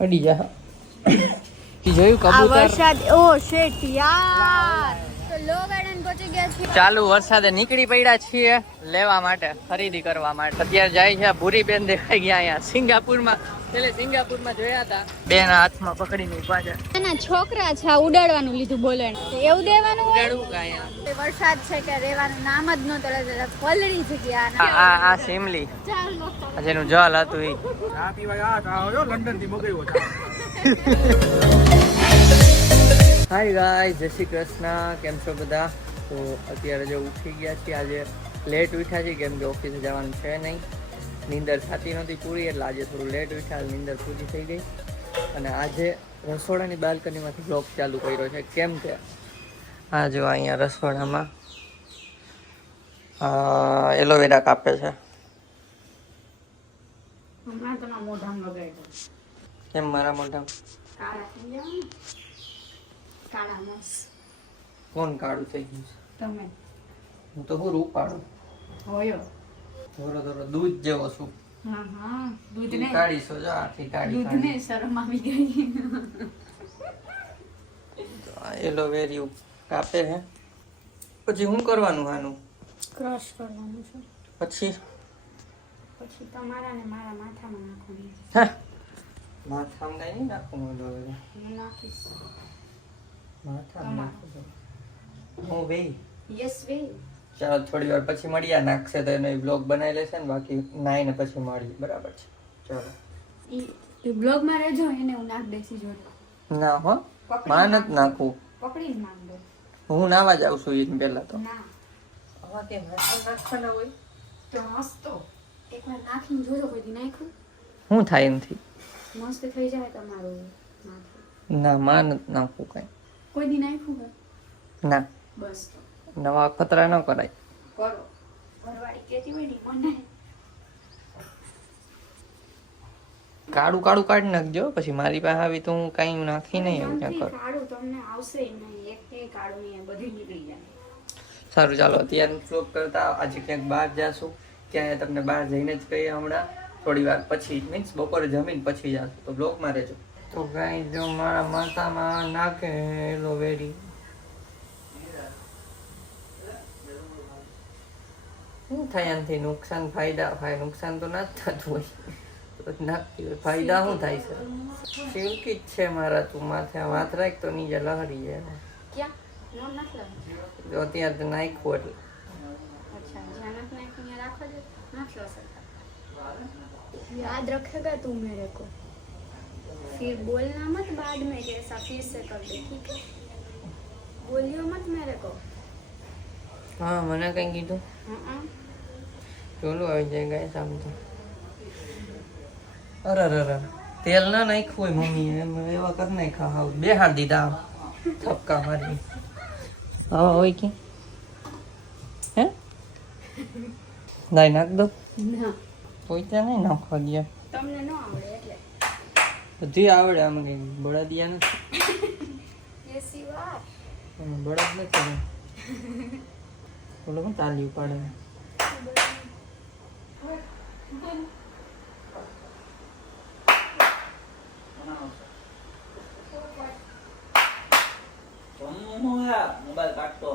અડી જા જોયું કબૂતર વરસાદ ઓ શેટ યાર તો લો ગાર્ડન પહોંચી ગયા છીએ ચાલુ વરસાદે નીકળી પડ્યા છીએ લેવા માટે ખરીદી કરવા માટે અત્યારે જાય છે ભૂરી બેન દેખાઈ ગયા અહીંયા સિંગાપુરમાં પેલે સિંગાપુરમાં જોયા હતા બેન હાથમાં પકડીને ઉભા છે એના છોકરા છે ઉડાડવાનું લીધું બોલે એવું દેવાનું હોય ઉડાડવું કે અહીંયા વરસાદ છે કે રહેવાનું નામ જ નતો લેતા પલળી જગ્યા આ સિમલી ચાલો જેનું જલ હતું ઈ ચા પીવા આવ્યો લંડન થી મગાવ્યો ચા. હાય ગાઈસ જય શ્રી કૃષ્ણ કેમ છો બધા તો અત્યારે જો ઉઠી ગયા છીએ આજે લેટ ઉઠ્યા છીએ કેમ કે ઓફિસે જવાનું છે નહીં નીંદર થતી નહોતી પૂરી એટલે આજે થોડું લેટ ઉઠ્યા નીંદર પૂરી થઈ ગઈ અને આજે રસોડાની બાલ્કનીમાંથી બ્લોગ ચાલુ કર્યો છે કેમ કે આ જો અહીંયા રસોડામાં એલોવેરા કાપે છે હમણાં તો મોઢામાં લગાડ્યો કેમ મારા મોઢામાં કાળા થઈ ગયા કાળા મસ કોણ કાળું થઈ ગયું છે તમે હું તો હું રૂપાળું હોયો થોડો થોડો દૂધ જેવો છું હા હા દૂધ ને કાઢી છો જો આખી કાઢી દૂધ ને શરમ આવી ગઈ એલોવેરી કાપે છે પછી શું કરવાનું આનું ક્રશ કરવાનું છે પછી પછી તમારા ને મારા માથામાં નાખવાનું હા માથામાં કઈ નહીં નાખવું એલોવેરા હું નાખીશ માથામાં નાખવું હું ભાઈ યસ વે ચાલો થોડી વાર પછી મળીએ નાખશે તો એનો બ્લોગ બનાવી લેશે ને બાકી નાઈને પછી મળીએ બરાબર છે ચાલો એ બ્લોગ માં રહેજો એને હું નાખ દેસી જોડે ના હો માન જ નાખવું પકડી નાખ દો હું નાવા જાઉં છું એને પહેલા તો ના આવા કે માથા નાખવાના હોય તો મસ્ત એકવાર નાખીને જોજો કોઈ દી નાખ્યું શું થાય એનાથી મસ્ત થઈ જાય તમારું માથું ના માન જ નાખવું કઈ કોઈ દી નાખ્યું હોય ના બસ તો નવા ખતરા ન કરાય કરો ઘરવાળી કેતી હોય ને મને કાળું કાળું કાઢી નાખજો પછી મારી પાસે આવી તો હું કઈ નાખી નહીં એવું ક્યાં કરું કાળું તમને આવશે નહીં એક કે કાળું નહીં બધી નીકળી જાય સારું ચાલો અત્યારે બ્લોગ કરતા આજે ક્યાંક બહાર જાશું ક્યાંય તમને બહાર જઈને જ કહીએ હમણાં થોડી વાર પછી મીન્સ બપોરે જમીન પછી જાશું તો બ્લોગમાં રહેજો તો ગાઈ જો મારા માથામાં નાખે એલોવેરી શું થાય આનાથી નુકસાન ફાયદા નુકસાન તો ના જ થતું હોય તો નાખતી હોય ફાયદા શું થાય છે સિલ્કી જ છે મારા તું માથે હાથ રાખ તો નીચે લહરી જાય ક્યાં નો નાખલા જો અત્યારે તો નાખ્યું એટલે अच्छा ज्यादा नाखिया રાખો દે નાખ લો સરકાર याद रखेगा तू मेरे को फिर बोलना मत बाद में कि ऐसा फिर से कर दे ठीक है बोलियो मत मेरे को હા મને કઈ કીધું ચોલું આવી જાય ગાય સામ તો અરે તેલ ના નાખ્યું હોય મમ્મી એમ એવા કરી નાખ્યા હાવ બેહાર દીધા થપકા મારી હા હોય કે હે નાઈ નાખ દો ના કોઈ ત્યાં નહીં નાખવા ગયા તમને ન આવડે એટલે બધી આવડે આમ કઈ બળા દિયા નથી એસી વાર બળદ નથી બોલો પણ તાલી ઉપાડે મોબાઈલ કાઢતો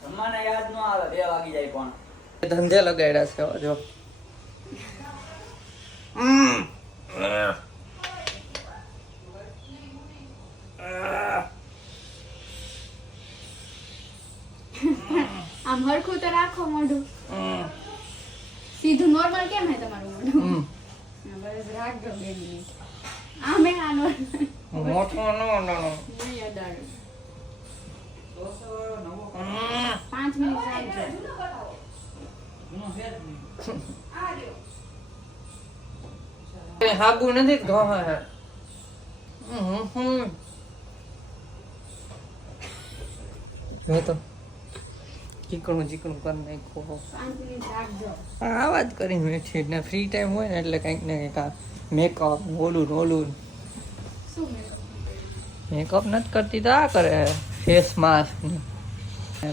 જમવાના યાદ ન આવે 2 વાગી જાય પણ ધંધે લગાડ્યા છે જો આમ હરખું તો રાખો મોઢું સીધું નોર્મલ કેમ હે તમારું મોઢું બસ રાખજો 2 મિનિટ આમે આનો મોટો નો નહીં અડાડું 5 મિનિટ રાખજો હાબુ નથી ઘા જો તો ચીકણું કરી નાખો 5 મિનિટ રાખજો આવા જ કરીને બેઠી એટલે ફ્રી ટાઈમ હોય ને એટલે કંઈક ને કંઈક મેકઅપ ઓલું શું મેકઅપ નથી કરતી તો આ કરે ફેસ માસ્ક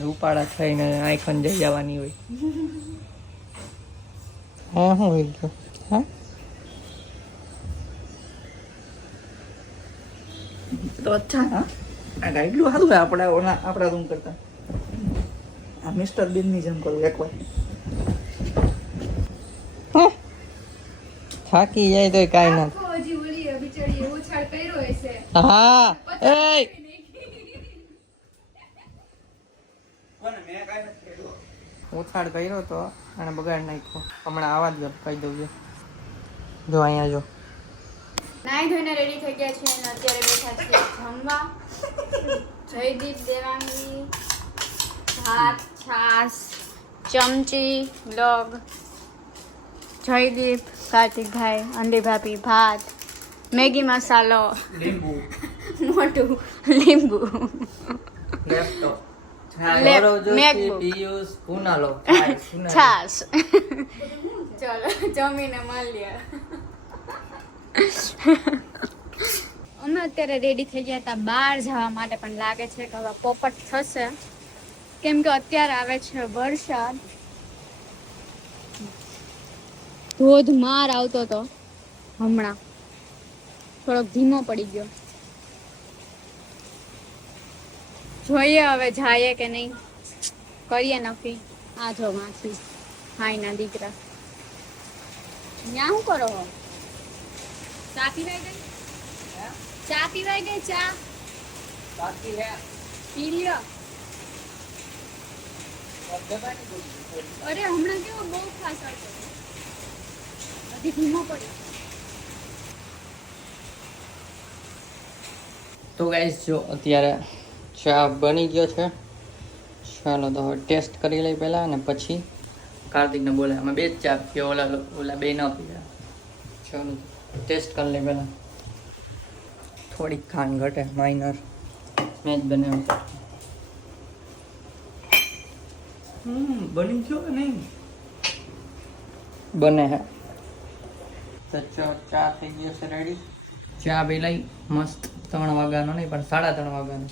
રૂપાળા થઈને આઈફોન જઈ જવાની હોય હા શું હોય ગયું હા તો અચ્છા હા આ ગાઈડલું સારું હોય આપણા રૂમ કરતા. આ મિસ્ટર બીન ની જેમ કરું એકવાર. થાકી જાય તો કાંઈ ના આખો હજી ઓલી બિચારી એવો છાડ કર્યો હશે. હા એ ઉછાળ કર્યો તો અને બગાડ નાખ્યો. હમણાં આવા જ કહી દઉં છું. જો અહીંયા જો નાઈ ધોઈને રેડી થઈ ગયા છે અને અત્યારે બેઠા છીએ જમવા. જયદીપ દેવાંગી ભાત છાસ ચમચી લોગ જયદીપ કાર્તિકભાઈ અંડી ભાભી ભાત મેગી મસાલો લીંબુ મોટું લીંબુ લેપટોપ લેપ- ગૌરવ જોશી, MacBook. પિયુષ કુનાલો છાસ ચલો જમીને મળીએ. અમે અત્યારે રેડી થઈ ગયા હતા બહાર જવા માટે પણ લાગે છે કે હવે પોપટ થશે કેમ કે અત્યારે આવે છે વરસાદ. ધોધમાર આવતો હતો હમણાં થોડોક ધીમો પડી ગયો. જોઈએ હવે જાય કે નહીં કરીએ નક્કી. આ જો માસી હાઈના દીકરા ત્યાં શું કરો હો? ચા પીવાઈ ગઈ? ચા પીવાઈ ગઈ? ચા બાકી હે પી લ્યો. અરે હમણાં કેવો બહુ ખાસ આવતો હતો. હજી ધીમો પડ્યો. તો ગાઈસ જો અત્યારે ચા બની ગયો છે. ચાલો તો હવે ટેસ્ટ કરી લઈ પહેલા અને પછી કાર્તિકને બોલે અમે બે જ ચા પીએ ઓલા બે ન પીએ. ચાલો ટેસ્ટ કરી લઈ પહેલા. થોડીક ખાંડ ઘટે માઇનર મેં જ બનાવ્યું. બની ગયો કે નહીં? બને હે તો ચા થઈ ગયો છે રેડી. ચા પી લઈ મસ્ત 3 વાગ્યાનો નહીં પણ 3:30 વાગ્યાનો.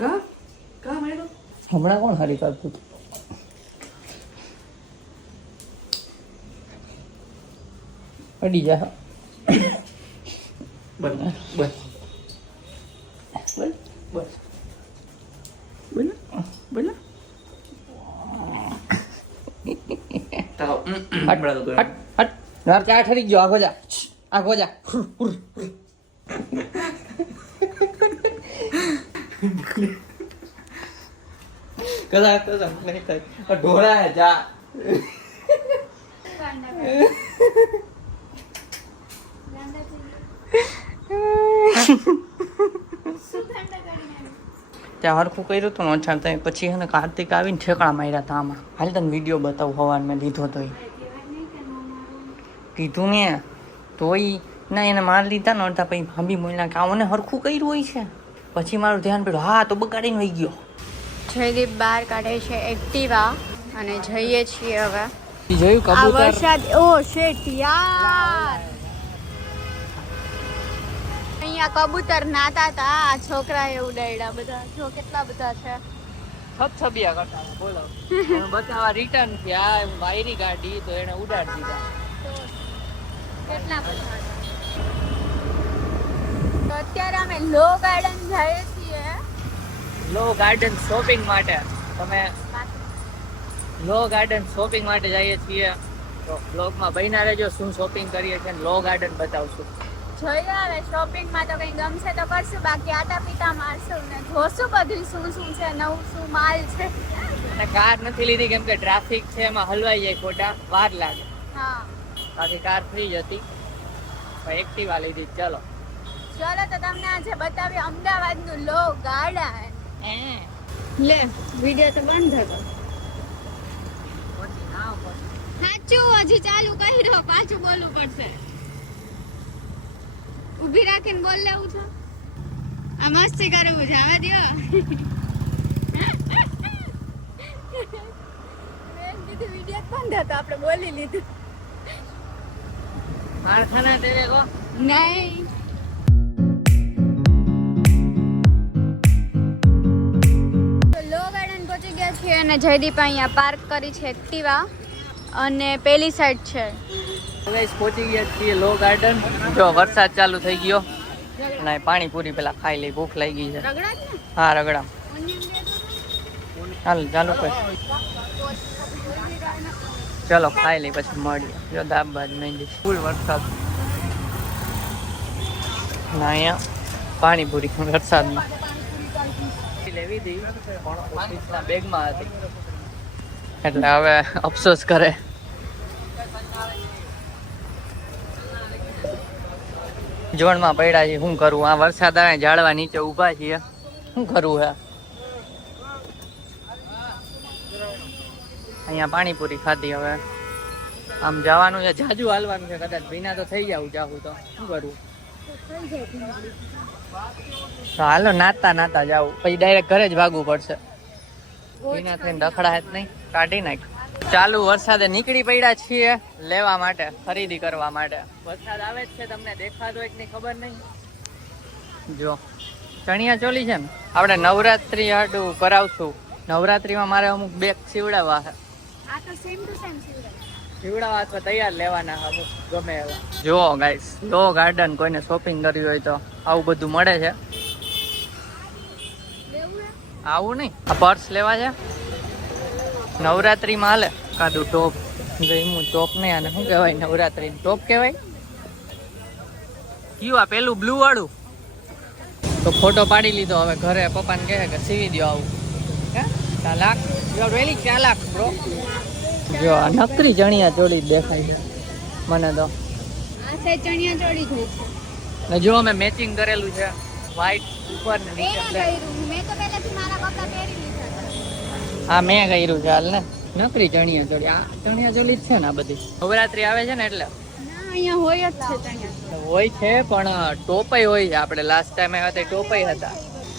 કા મેડમ હમણાં કોણ હરી કરતું હતું? અડી જા બસ બસ બસ બોલ બોલ હટ ચા ઠરી ગયો. આગો જા કદા નહીં થાય ઢોળા જા. ત્યાં હરખું કર્યું હતું ને ઓછા થાય પછી છે ને કાર્તિક આવીને ઠેકડા માર્યા હતા આમાં. હાલ તને વિડીયો બતાવું હવાર મેં લીધો તો કીધું ને તોય ના એને માર લીધા ને અડધા પછી ભાંભી બોલ્યા કે આને હરખું કર્યું હોય છે. પછી મારું ધ્યાન પડ્યું હા તો બગાડીને વહી ગયો. જયદીપ બહાર કાઢે છે એક્ટિવા અને જઈએ છીએ હવે. જોયું આ કબૂતર વરસાદ ઓ શેટ યાર અહીંયા કબૂતર નાતા હતા. આ છોકરાએ ઉડાડ્યા બધા. જો કેટલા બધા છે. છબછબિયા કરતા હતા, બોલો એને બતાવવા રિટર્ન થયા એમ વાયરી ગાડી તો એને ઉડાડી દીધા. કેટલા બધા હતા. તો અત્યારે અમે લો ગાર્ડન જઈએ છીએ. લો ગાર્ડન શોપિંગ માટે તમે લો ગાર્ડન શોપિંગ માટે જઈએ છીએ. તો બ્લોગમાં બન્યા રહેજો શું શોપિંગ કરીએ છીએ લો ગાર્ડન બતાવશું. જોઈએ હવે શોપિંગમાં તો કઈ ગમશે તો કરશું બાકી આટા પીટા મારશું ને જોશું બધું શું શું છે નવું શું માલ છે. અને કાર નથી લીધી કેમ કે ટ્રાફિક છે એમાં હલવાઈ જાય ખોટા વાર લાગે. હા બાકી કાર ફ્રી જ હતી પણ એક્ટિવા લીધી. ચલો ચલો તો તમને આજે બતાવીએ અમદાવાદનું લો ગાર્ડન. લે વિડિયો તો બંધ હતો. સાચું હજી ચાલુ કર્યો પાછું બોલવું પડશે. ઊભી રાખીને બોલ લેવું છે. આ મસ્તી કરવું છે હવે દિયો. મેં કીધું વિડિયો બંધ હતો આપણે બોલી લીધું. કારખાના તેરે કો નહીં લો ગાર્ડન પહોંચી ગયા છીએ અને જયદીપ અહીંયા પાર્ક કરી છે એક્ટિવા અને પેલી સાઈડ છે ગાઈસ પહોંચી ગયા છીએ લો ગાર્ડન. જો વરસાદ ચાલુ થઈ ગયો અને પાણીપુરી પેલા ખાઈ લઈ, ભૂખ લાગી છે. હા રગડા. ચાલ ચાલુ કર. ચલો ખાઈ લઈ પછી મળીએ. જો દાબબાજ મહેંદી ફૂલ વરસાદ ના અહીંયા પાણીપુરી વરસાદમાં લેવી હતી પણ ઓફિસના બેગમાં હતી એટલે હવે અફસોસ કરે. જોણમાં પડ્યા છે, શું કરું? આ વરસાદ આવે ઝાડવા નીચે ઊભા છીએ, શું કરવું હે? અહીંયા પાણીપુરી ખાધી. હવે આમ જવાનું છે, જાજુ હાલવાનું છે, કદાચ ભીના તો થઈ જાવ જાવું તો શું કરવું? તો હાલો નાતા નાતા જાવ, પછી ડાયરેક્ટ ઘરે જ ભાગવું પડશે. ભીના થઈને રખડા જ નહીં, કાઢી નાખ. ચાલુ વરસાદે નીકળી પડ્યા છીએ લેવા માટે, ખરીદી કરવા માટે. વરસાદ આવે જ છે, તમને દેખાતો હોય કે નહીં ખબર નહીં. જો ચણિયા ચોલી છે ને, આપણે નવરાત્રી હાટું કરાવશું. નવરાત્રીમાં મારે અમુક બેગ સીવડાવવા છે. સીવડાવવા અથવા તૈયાર લેવાના અમુક ગમે એવા. જો ગાઈસ લો ગાર્ડન, કોઈને શોપિંગ કરવી હોય તો આવું બધું મળે છે. આવું નહીં, આ પર્સ લેવા છે નવરાત્રીમાં હાલે. કાદું ટોપ ગયું, ટોપ નહીં આને શું કહેવાય? નવરાત્રી ટોપ કહેવાય. કયું આ પેલું બ્લુ વાળું? તો ફોટો પાડી લીધો. હવે ઘરે પપ્પાને કહે કે સીવી દો આવું. હે 4 lakh? You really 4 lakh bro. જો આ નકરી ચણિયા ચોળી દેખાય છે મને તો. ચણિયા ચોળી જોઈ છે ને જો અમે મેચિંગ કરેલું છે, વ્હાઈટ ઉપર ને નીચે બ્લેક. મેં તો પહેલેથી મારા કપડા પહેરી લીધા. હા મેં કર્યું છે હાલ ને. નકરી ચણિયા ચોળી, આ ચણિયા ચોળી જ છે ને આ બધી. નવરાત્રી આવે છે ને એટલે ના અહીંયા હોય જ છે ચણિયા. હોય છે પણ ટોપાઈ હોય છે. આપણે લાસ્ટ ટાઈમ આવ્યા હતા ટોપાઈ હતા.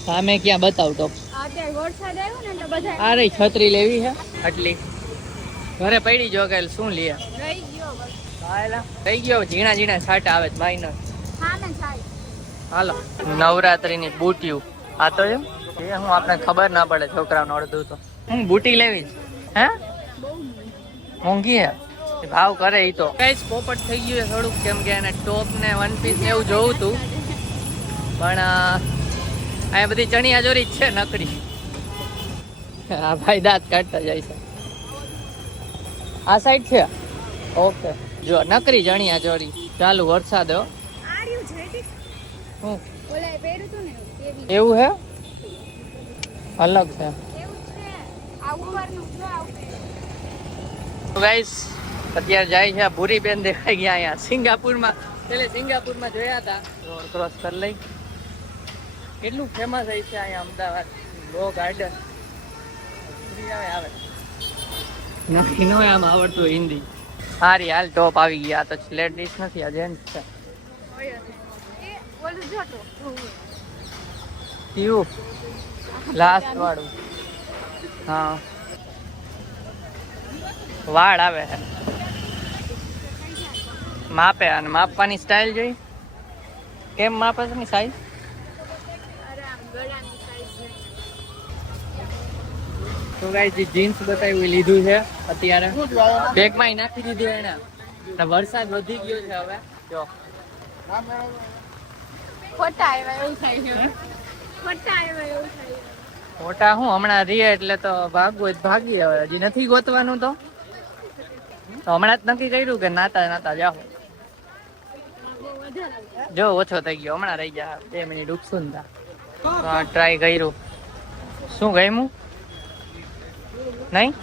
સામે ક્યાં બતાવ ટોપ? અત્યારે વરસાદ આવ્યો ને એટલે બધા આ રહી છત્રી લેવી છે આટલી. ઘરે પડી જો કે શું લે? રહી ગયો બસ. હાલા થઈ ગયો. ઝીણા ઝીણા છાંટા આવે છે માઇનર. હા ને સાહેબ. હાલો નવરાત્રીની બુટીયું. આ તો એમ એ હું આપણે ખબર ના પડે છોકરાઓને અડધું તો. હું બુટી લેવી છે. હે મોંઘી હે? ભાવ કરે ઈ તો. ગાઈસ પોપટ થઈ ગયું છે થોડુંક, કેમ કે એને ટોપ ને વન પીસ ને એવું જોવું હતું પણ અહીંયા બધી ચણિયા ચોરી જ છે નકરી. હા ભાઈ દાંત કાઢતા જાય છે. આ સાઈડ છે. ઓકે જો નકરી ચણિયા ચોરી. ચાલુ વરસાદ હો. આર્યું છે ઠીક. હું ઓલા પહેર્યું હતું ને એવી. એવું હે? અલગ છે. એવું છે. આ ઉપરનું જો આવું. ગાઈસ અત્યારે જાય છે ભૂરી બેન દેખાઈ ગયા અહીંયા સિંગાપુરમાં. પેલે સિંગાપુરમાં જોયા હતા. રોડ ક્રોસ કરી લઈ. કેટલું ફેમસ હોય છે અહીંયા અમદાવાદ લો ગાર્ડન. આવે નથી નો આમ આવડતું હિન્દી. સારી હાલ ટોપ આવી ગયા. તો લેડીઝ નથી, આ જેન્ટ્સ છે. એ ઓલું જો તો. કયું લાસ્ટ વાળું? હા વાળ આવે છે માપે. અને માપવાની સ્ટાઇલ જોઈ કેમ માપે છે ની સાઈઝ? અરે આમ ગળાની સાઈઝ તો ગાઈસ જે જીન્સ બતાવ્યું એ લીધું છે અત્યારે. બેગમાં નાખી દીધું એને. અને વરસાદ વધી ગયો છે હવે. જો ખોટા આવ્યા એવું થાય છે. ખોટા આવ્યા એવું થાય. મોટા હું હમણાં રીએ એટલે તો ભાગવું જ ભાગી. હવે હજી નથી ગોતવાનું તો હમણાં જ નક્કી કર્યું કે નાતા નાતા જાઓ. જો ઓછો થઈ ગયો, હમણાં રહી ગયા 2 મિનિટ ઉગશું ને તા. ટ્રાય કર્યું. શું ગમ્યું નહીં?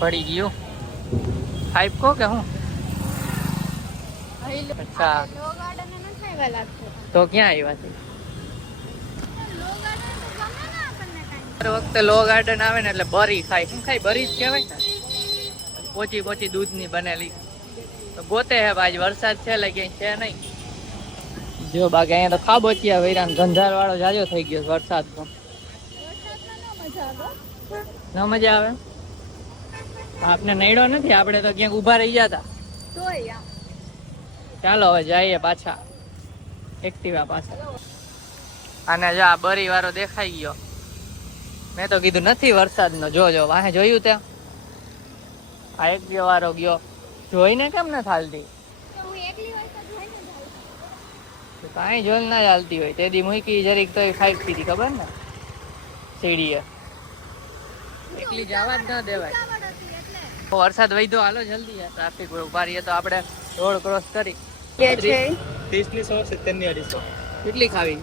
પડી ગયું. ફાઈવ કો કે હું? અચ્છા લો ગાર્ડન નથી આવ્યા લાગતું. તો ક્યાં આવ્યા છે? લો ગાર્ડન તો ગમે ને આપણને કાંઈ. દર વખતે લો ગાર્ડન આવે ને એટલે બરી ખાય. શું ખાય? બરી જ કહેવાય ને. પોચી પોચી દૂધની બનેલી. તો ગોતે હે ભાઈ, વરસાદ છે એટલે ક્યાંય છે નહીં. જો બાકી અહીંયા તો ખાબોચિયા વૈરાન ગંધાર વાળો જાજો થઈ ગયો વરસાદ તો. ન મજા આવે. આપને નડ્યો નથી, આપણે તો ક્યાંક ઊભા રહી ગયા હતા. તોય આમ. ચાલો હવે જઈએ પાછા એક્ટિવા પાસે. અને જો આ બરી વાળો દેખાઈ ગયો. મેં તો કીધું નથી વરસાદ નો. જો વાહે જોયું ત્યાં આ એક વારો ગયો જોઈને કેમ ન ચાલતી હું એકલી હોય તો જોઈને જાઉં. કાંઈ જોઈને ના ચાલતી હોય તેદી મૂકી જરીક તો ખાઈ પીધી ખબર ને સીડીએ એકલી જવા જ ન દેવાય. ઉતાવળ હતી એટલે. વરસાદ વહીધો હાલો જલ્દી ટ્રાફિક ઉભા રહીએ તો આપણે રોડ ક્રોસ કરી કે છે 30 ની 100 70 ની 250 કેટલી ખાવી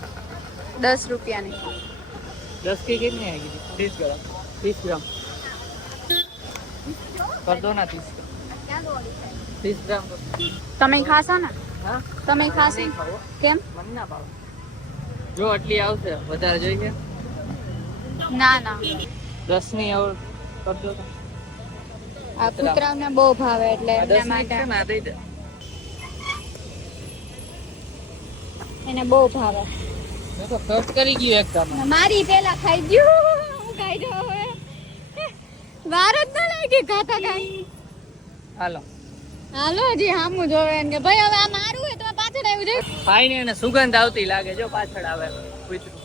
10 રૂપિયાની 10 की कितनी आएगी 30 ग्राम 30 ग्राम कर दो ना 30 ग्राम कर તમે ખાશો ને હા તમે ખાશો નહીં ખાવો કેમ મને ના ભાવે જો આટલી આવશે વધારે જોઈએ ના ના 10 ની ઓર કર દો તો આ કૂતરાઓને બહુ ભાવે એટલે આ 10 એમના ની માટે છે ને આ દઈ દે એને બહુ ભાવે મેં તો કટ કરી ગયું એક કામ મારી પેલા ખાઈ ગયું હું ખાઈ જાઉં હવે વાર જ ન લાગી ખાતા ખાઈ હાલો હાલો હજી હામું જોવે એમ કે ભાઈ હવે આ મારું હોય તો આ પાછળ આવ્યું જાય ખાઈને એને સુગંધ આવતી લાગે જો પાછળ આવે કૂતરું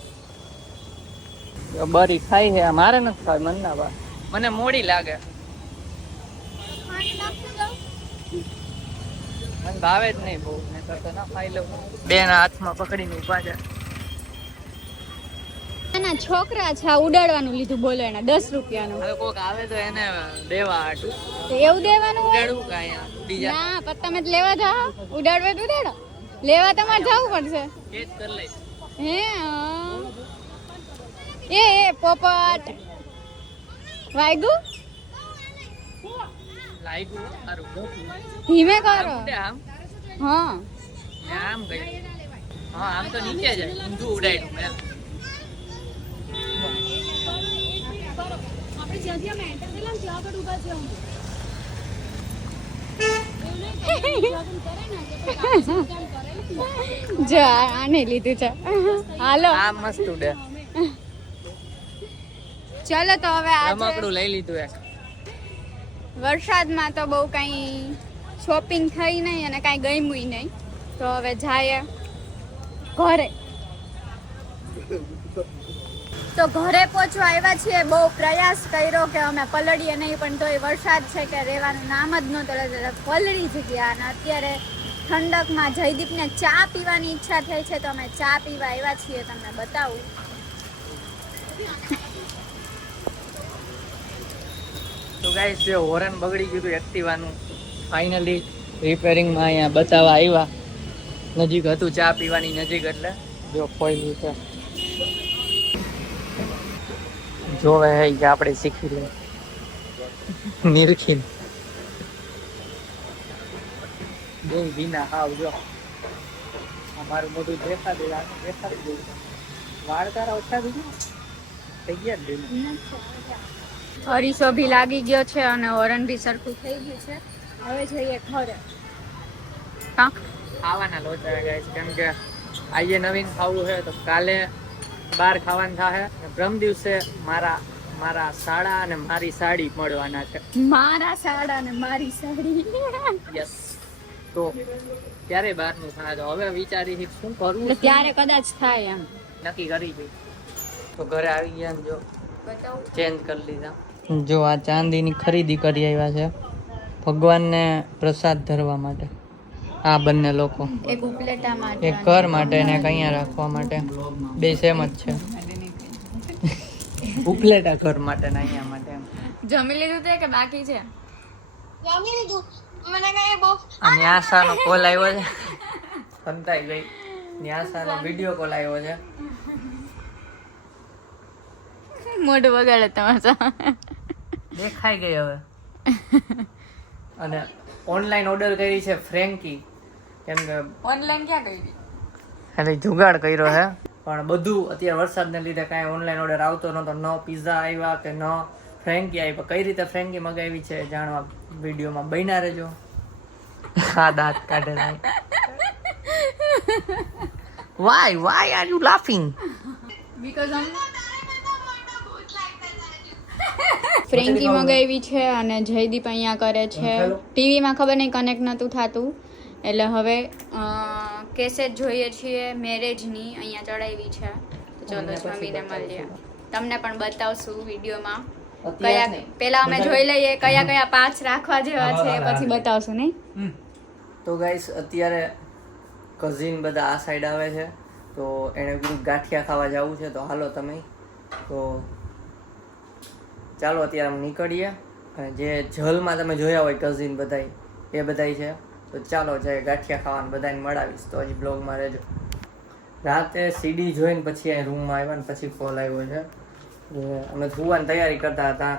બરી ખાઈ છે મારે નથી ખાવી મને ના ભાવે મને મોડી લાગે મને ભાવે જ નહીં બહુ મેં તો ના ખાઈ લઉં બેન હાથમાં પકડીને ઉભા છે ના છોકરા છે આ ઉડાડવાનું લીધું બોલો એના 10 રૂપિયાનું હવે કોક આવે તો એને દેવા હાટું તો એવું દેવાનું હોય ઉડાડવું કે અહીંયા બીજા ના પણ તમે જ લેવા જાઓ ઉડાડવા તો ઉડાડો લેવા તમારે જવું પડશે કેચ કરી લઈશ હે એ પોપટ વાગ્યું લાગ્યું સારું ધીમે કરો આમ ઉડે આમ હા ને આમ ગયું હા આમ તો નીચે જાય ઊંધું ઉડાડ્યું મેં જો આને લીધું છે હાલો આ મસ્ત ઉડે ચલો તો હવે આજે રમકડું લઈ લીધું એક વરસાદમાં તો બહુ કઈ શોપિંગ થઈ નહીં અને કઈ ગમ્યું નહીં તો હવે જાય ઘરે તો ઘરે પહોંચવા આવ્યા છીએ બહુ પ્રયાસ કર્યો કે અમે પલળીએ નહીં પણ તોય વરસાદ છે કે રહેવાનું નામ જ નહોતું એટલે પલળી જ ગયા અને અત્યારે ઠંડકમાં જયદીપને ચા પીવાની ઈચ્છા થઈ છે તો અમે ચા પીવા આવ્યા છીએ તમને બતાવું તો ગાઈસ જે હોરન બગડી ગયું હતું એક્ટિવાનું ફાઇનલી રિપેરિંગમાં અહીંયા બતાવવા આવ્યા નજીક હતું ચા પીવાની નજીક એટલે જો ખોઈલું છે જોવે હે કે આપણે શીખી લે નિરખી બે વિના હાવ જો અમારું મોઢું દેખાડી દેવું વાળ તારા ઓછા થઈ ગયા થઈ ગયા અરીસો ભી લાગી ગયો છે અને ઓરન ભી સરખું થઈ ગયું છે હવે જઈએ ઘરે ખાવાના લોચા ગાઈસ કેમ કે આજે નવીન ખાવું છે તો કાલે બહાર ખાવાનું થાય પ્રથમ દિવસે મારા સાડા અને મારી સાડી મળવાના છે મારા સાડા ને મારી સાડી યસ તો ત્યારે બહારનું થાય તો હવે વિચારી છે શું કરવું એટલે ત્યારે કદાચ થાય એમ નક્કી કરી છે તો ઘરે આવી ગયા ને જો બતાવું ચેન્જ કરી લીધા જો આ ચાંદીની ખરીદી કરી આવ્યા છે ભગવાનને પ્રસાદ ધરવા માટે આ બંને લોકો એક ઉપલેટા માટે એક ઘર માટે ને એક અહીંયા રાખવા માટે બે સેમ જ છે ઉપલેટા ઘર માટે ને અહીંયા માટે એમ જમી લીધું તે કે બાકી છે આ ન્યાસાનો કોલ આવ્યો છે સંતાઈ ગઈ ન્યાસાનો વિડિયો કોલ આવ્યો છે મોઢું બગાડે તમારા દેખાઈ ગઈ હવે અને ઓનલાઈન ઓર્ડર કરી છે ફ્રેન્કી કેમ કે ઓનલાઈન ક્યાં કરી એટલે જુગાડ કર્યો છે પણ બધું અત્યારે વરસાદને લીધે કાંઈ ઓનલાઈન ઓર્ડર આવતો નહોતો ન પિઝા આવ્યા કે ન ફ્રેન્કી આવી કઈ રીતે ફ્રેન્કી મગાવી છે જાણવા વિડીયોમાં બન્યા રહેજો હા દાંત કાઢે છે why are you laughing because frankie મગાવી છે અને જયદીપ અહીંયા કરે છે ટીવીમાં ખબર નહીં કનેક્ટ નહોતું થતું એટલે હવે કેસેટ જોઈએ છીએ મેરેજની અહીંયા ચડાવી છે તો ચલો મમ્મીને મળીએ તમને પણ બતાવશું વિડીયોમાં કયા પેલા અમે જોઈ લઈએ કયા કયા 5 રાખવા જેવા છે પછી બતાવશું નહીં. તો ગાઈસ અત્યારે કઝિન બધા આ સાઈડ આવે છે તો એણે કીધું ગાંઠિયા ખાવા જવું છે તો હાલો તમે. તો ચાલો અત્યારે અમે નીકળીએ અને જે જલમાં તમે જોયા હોય કઝિન બધાય એ બધાય છે તો ચાલો જાય ગાંઠિયા ખાવાનું બધાને મળાવીશ. તો હજી બ્લોગમાં રહેજો. રાતે સીડી જોઈને પછી અહીં રૂમમાં આવ્યા ને પછી કોલ આવ્યો છે. અમે સુવાની તૈયારી કરતા હતા,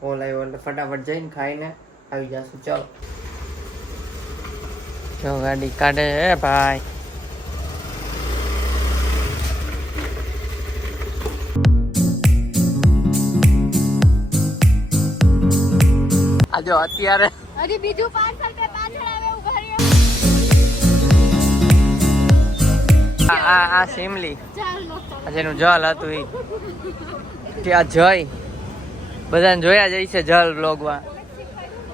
કોલ આવ્યો એટલે ફટાફટ જઈને ખાઈને આવી જશું. ચાલો જો ગાડી કાઢે હે ભાઈ. આ જો અત્યારે હજી બીજું પાર્સલ પે પાછળ આવે ઉભા રહ્યો. આ સિમલી ચાલ લો જેનું જલ હતું ઈ કે આ જય બધાને જોયા જઈ છે જલ વ્લોગમાં.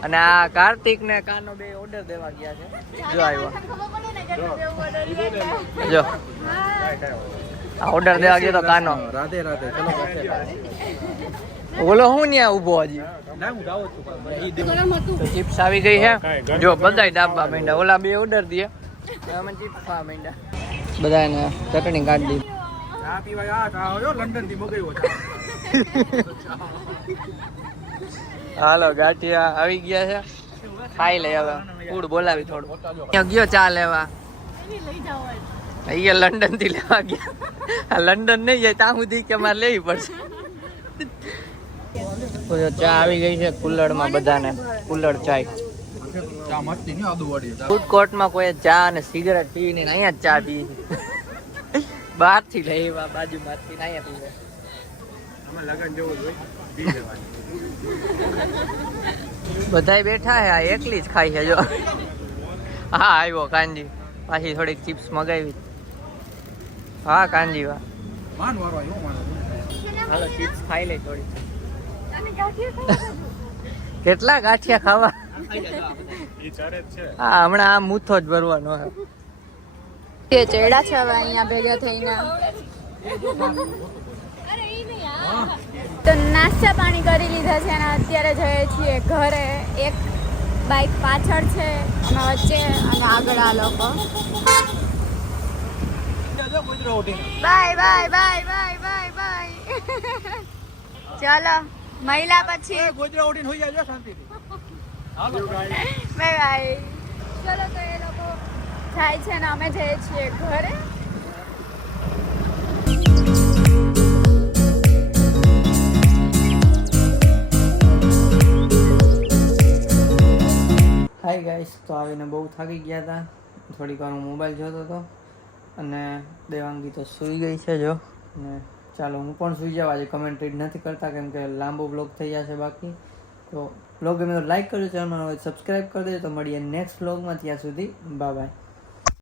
અને આ કાર્તિક ને કાનો બે ઓર્ડર દેવા ગયા છે. જો આવ્યો જો આ ઓર્ડર દેવા ગયો તો કાનો. રાધે રાધે. ઓલો હું ન્યા ઊભો હજી. ચિપ્સ આવી ગઈ છે જો બધાય ડાબા માંડ્યા. ઓલા બે ઓર્ડર દે અમે ચિપ્સ ખાવા માંડ્યા. બધાને ચટણી કાઢી દીધી. ચા પીવા આ લંડન થી મગાવ્યો હાલો ગાંઠિયા આવી ગયા છે, ખાઈ લે હવે. ફૂડ બોલાવી થોડું. ત્યાં ગયો ચા લેવા. અહીંયા લંડન થી લેવા ગયા. આ લંડન નહીં જાય ત્યાં સુધી કે મારે લેવી પડશે. ચા આવી ગઈ છે કુલ્લડમાં બધાને. કુલ્લડ ચાય. ફૂડ કોર્ટમાં કોઈ ચા અને સિગરેટ પીવી નહીં, અહીંયા જ ચા પી. બહાર થી લેવા બાજુમાંથી અહીંયા પીવે. બધાય બેઠા હે, આ એકલી જ ખાઈ છે જો. હા આવ્યો કાનજી. પાછી થોડીક ચિપ્સ મગાવી. હા કાનજી વાહ. હાલો ચિપ્સ ખાઈ લે થોડી. કેટલા ગાંઠિયા ખાવા? હા હમણાં આ મૂથો જ ભરવાનો હે. તે ચેડા છે હવે અહીંયા ભેગા થઈને. તો નાસ્તા પાણી કરી લીધા છે અને અત્યારે જઈએ છીએ ઘરે. એક બાઈક પાછળ છે વચ્ચે અને આગળ આ લોકો. Bye bye bye bye bye bye. ચાલો મહિલા પછી ગોજરા ઉડીને હોઈ જાજો શાંતિથી. Bye bye. ચલો તો એ લોકો જાય છે ને અમે જઈએ છીએ ઘરે. હાય ગાઈસ, તો આવીને બહુ થાકી ગયા હતા. થોડીક વાર હું મોબાઈલ જોતો હતો અને દેવાંગી તો સૂઈ ગઈ છે જો. અને ચાલો હું પણ સૂઈ જાઉં. આજે કમેન્ટ રીડ નથી કરતા કેમ કે લાંબો બ્લોગ થઈ જશે બાકી. તો બ્લોગ ગમે તો લાઈક કરજો, ચેનલમાં સબસ્ક્રાઈબ કરી દેજો. તો મળીએ નેક્સ્ટ બ્લોગમાં. ત્યાં સુધી બાય બાય.